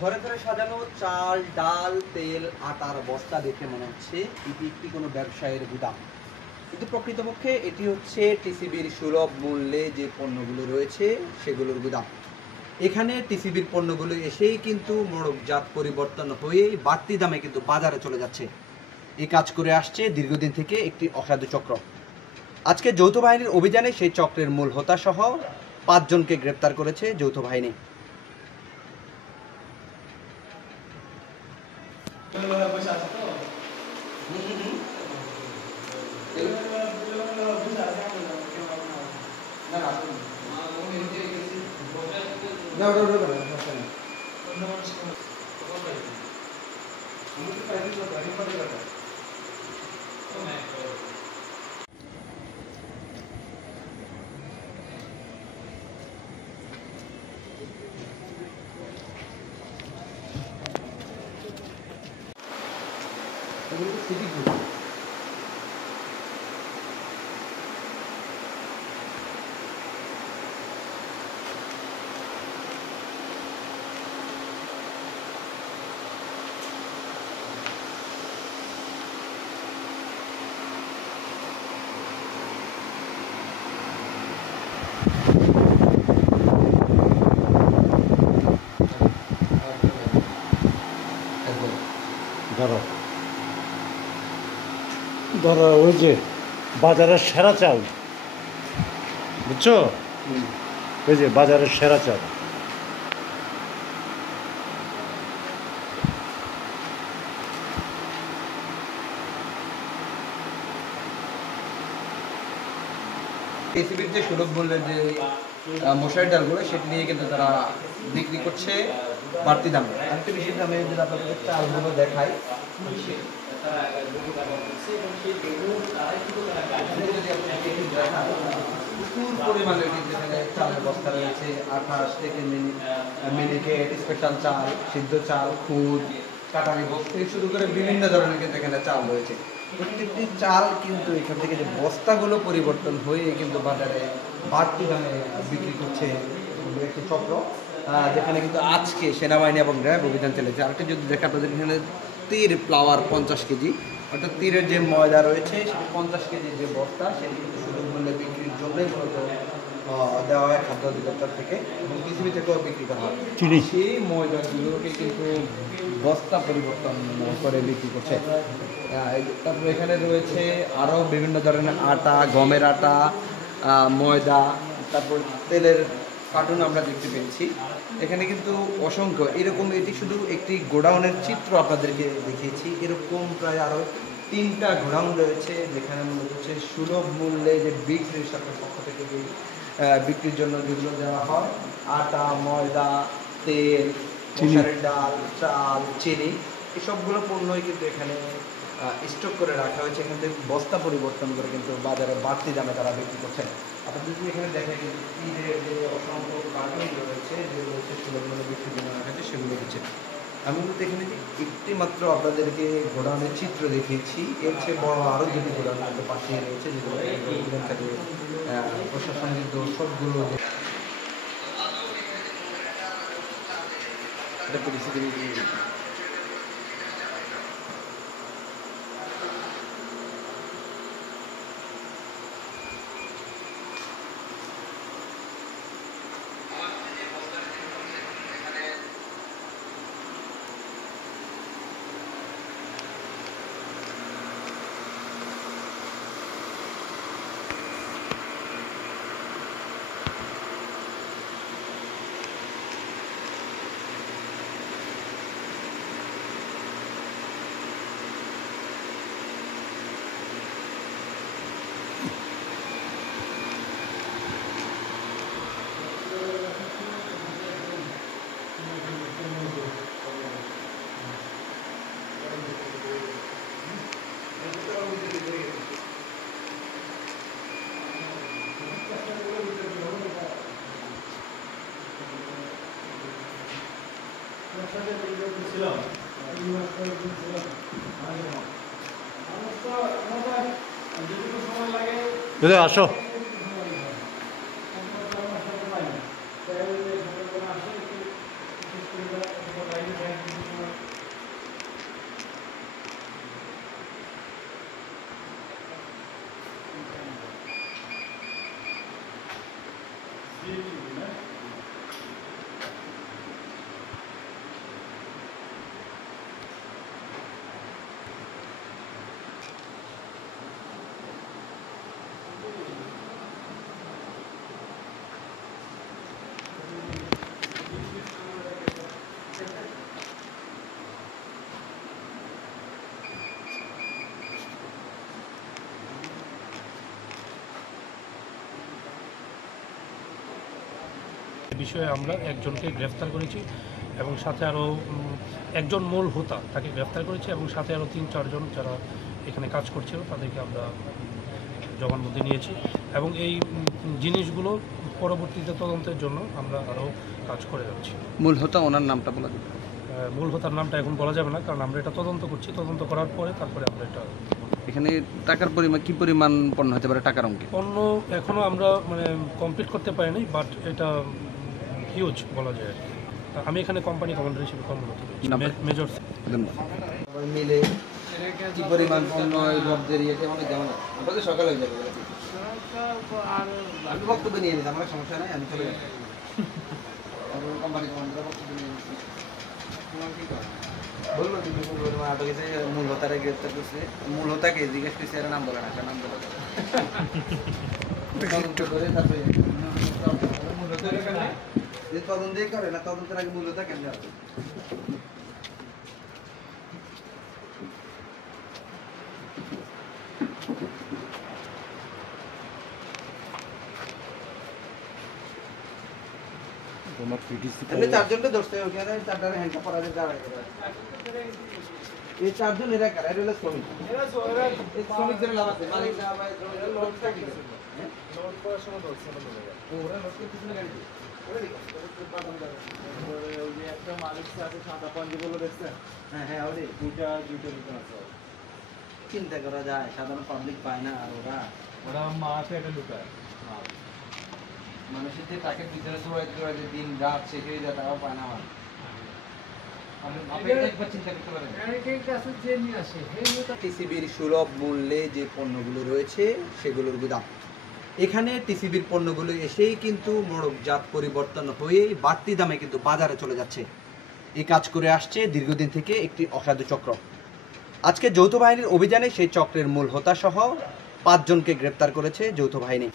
ঘরে ঘরে সাজানো চাল, ডাল, তেল, আটার বস্তা দেখে মনে হচ্ছে এটি একটি কোনো ব্যবসায়ের গুদাম, কিন্তু প্রকৃতপক্ষে এটি হচ্ছে টিসিবির সুলভ মূল্যে যে পণ্যগুলো রয়েছে সেগুলোর গুদাম। এখানে টিসিবির পণ্যগুলো এসেই কিন্তু মোড়কজাত পরিবর্তন হয়ে বাড়তি দামে কিন্তু বাজারে চলে যাচ্ছে। এই কাজ করে আসছে দীর্ঘদিন থেকে একটি অসাধু চক্র। আজকে যৌথ বাহিনীর অভিযানে সেই চক্রের মূল হোতা সহ 5 জনকে গ্রেপ্তার করেছে যৌথ বাহিনী। ধরো ওই যে বাজারের সেরা চাল, বুঝছো? ওই যে বাজারের সেরা চাল। টিসিবির যে সুলভ মূল্যের যে মশারি ডালগুলো সেটি নিয়ে কিন্তু তারা বিক্রি করছে বাড়তি দামে। আরেকটু বেশি দামে যদি আপনাদের চালগুলো দেখায়, প্রচুর পরিমাণে কিন্তু এখানে চালের বস্তা রয়েছে। 28 থেকে মিনিকেট, স্পেশাল চাল, সিদ্ধ চাল, খুদ, কাটারি বক্স থেকে শুরু করে বিভিন্ন ধরনের কিন্তু এখানে চাল রয়েছে। প্রত্যেকটি চাল কিন্তু এখান থেকে যে বস্তাগুলো পরিবর্তন হয়ে কিন্তু বাজারে বাড়তি দামে বিক্রি করছে একটি চক্র, যেখানে কিন্তু আজকে সেনাবাহিনী এবং র্যাব অভিযান চলেছে। আরেকটা যদি দেখে আপনাদের এখানে তীর ফ্লাওয়ার 50 কেজি, অর্থাৎ তীরের যে ময়দা রয়েছে সেটি 50 কেজির যে বস্তা সেটি কিন্তু সুলভ মূল্যে বিক্রির জন্যই মূলত দেওয়া হয় খাদ্য অধিদপ্তর থেকে এবং পৃথিবী থেকেও বিক্রি করা হয়। সেই ময়দাগুলোকে কিন্তু বস্তা পরিবর্তন করে বিক্রি করছে। তারপরে এখানে রয়েছে আরও বিভিন্ন ধরনের আটা, গমের আটা, ময়দা, তারপর তেলের কার্টুন আমরা দেখতে পেয়েছি। এখানে কিন্তু অসংখ্য এরকম, এটি শুধু একটি গোডাউনের চিত্র আপনাদেরকে দেখিয়েছি। এরকম প্রায় আরও 3টা গোডাউন রয়েছে যেখানে মূলত হচ্ছে সুলভ মূল্যে যে বিক্রির সরকার পক্ষ থেকে যে বিক্রির জন্য যেগুলো দেওয়া হয়, আটা, ময়দা, তেল, মশারির ডাল, চাল, চিনি, এসবগুলো পণ্যই কিন্তু এখানে স্টক করে রাখা হয়েছে। এখান থেকে বস্তা পরিবর্তন করে কিন্তু বাজারে বাড়তি দামে তারা বিক্রি করছেন। আপনাদের যদি এখানে দেখেন কিন্তু তীরের যে অসংখ্য কার্টুন রয়েছে, যেগুলো হচ্ছে সুলভ মূল্যে বিক্রির জন্য রাখা হয়েছে, সেগুলো দিচ্ছে। আমি কিন্তু এখানে একটি মাত্র আপনাদেরকে গোডাউনের চিত্র দেখিয়েছি। এর চেয়ে বড় আরও দুটি গোডাউন আমাদের পাশে রয়েছে, যেগুলো প্রশাসন কিন্তু সবগুলো সময় লাগে আসো। বিষয়ে আমরা একজনকে গ্রেফতার করেছি এবং সাথে আরও একজন মূল হোতা তাকে গ্রেফতার করেছি এবং সাথে আরও 3-4 জন যারা এখানে কাজ করছিল তাদেরকে আমরা জবানবন্দি নিয়েছি এবং এই জিনিসগুলো পরবর্তীতে তদন্তের জন্য আমরা আরও কাজ করে যাচ্ছি। মূল হোতা ওনার নামটা বলা যাবে? মূল হোতার নামটা এখন বলা যাবে না, কারণ আমরা এটা তদন্ত করছি। তদন্ত করার পরে তারপরে আমরা এটা এখানে টাকার পরিমাণ কি পরিমাণ পণ্য হতে পারে টাকার অঙ্কে? পণ্য এখনও আমরা কমপ্লিট করতে পারিনি, বাট এটা হিউজ বলা যায়। আমি এখানে কোম্পানি কমান্ডার হিসেবে কর্মরত মেজর। ধন্যবাদ। মিলে কি পরিমাণ পণ্য লব্ধের ইয়েতে অনেক যেমন আমাদের সকালে হয়ে যাবে। আমি বক্তব্য নিয়ে নিলাম, আমার সমস্যা নাই, আমি চলে যাচ্ছি। কোম্পানি কমান্ডার বক্তব্য নিয়ে নিচ্ছি। বলবো কি বলবো, আটক এসে মূল হোতারে গ্রেপ্তার করছে। মূল হোতাকে জিজ্ঞেস করছে, এর নাম বলে না, নাম বলে তারপরে মূল হোতারে তদন্তই করে না, তদন্তের আগে মূল হোতা কেন যাবে? এমনি চারজনকে ধরছে, ওখানে চারটারে হ্যান্ডকাপ করা যায়, দাঁড়ায় এই চারজন এরা কারা? এরা হলো শ্রমিক। এই শ্রমিকদের লাভ আছে, মালিক না ভাই, শ্রমিকদের লোড থাকে। হ্যাঁ, লোড করার সময় ধরছে না বলে। ওরা লোড করতেছে না গাড়িতে। ওরা ঠিক আছে, ওই যে একটা মালিক আছে সাদা পাঞ্জি বলে দেখছেন? হ্যাঁ হ্যাঁ, ওরে দুইটা ভিতরে আছে। চিন্তা করা যায়, সাধারণ পাবলিক পায় না, আর ওরা মাঠে এটা ঢুকায়। মানুষের যে টাকার ভিতরে দৌড়াইতে দিন রাত শেষ হয়ে যায়, তারাও পায় না। টিসিবির সুলভ মূল্যে যে পণ্যগুলো রয়েছে সেগুলোর দাম, এখানে টিসিবির পণ্যগুলো এসেই কিন্তু মোড়কজাত পরিবর্তন হয়ে বাড়তি দামে কিন্তু বাজারে চলে যাচ্ছে। এই কাজ করে আসছে দীর্ঘদিন থেকে একটি অসাধু চক্র। আজকে যৌথ বাহিনীর অভিযানে সেই চক্রের মূল হোতা সহ 5 জনকে গ্রেপ্তার করেছে যৌথ বাহিনী।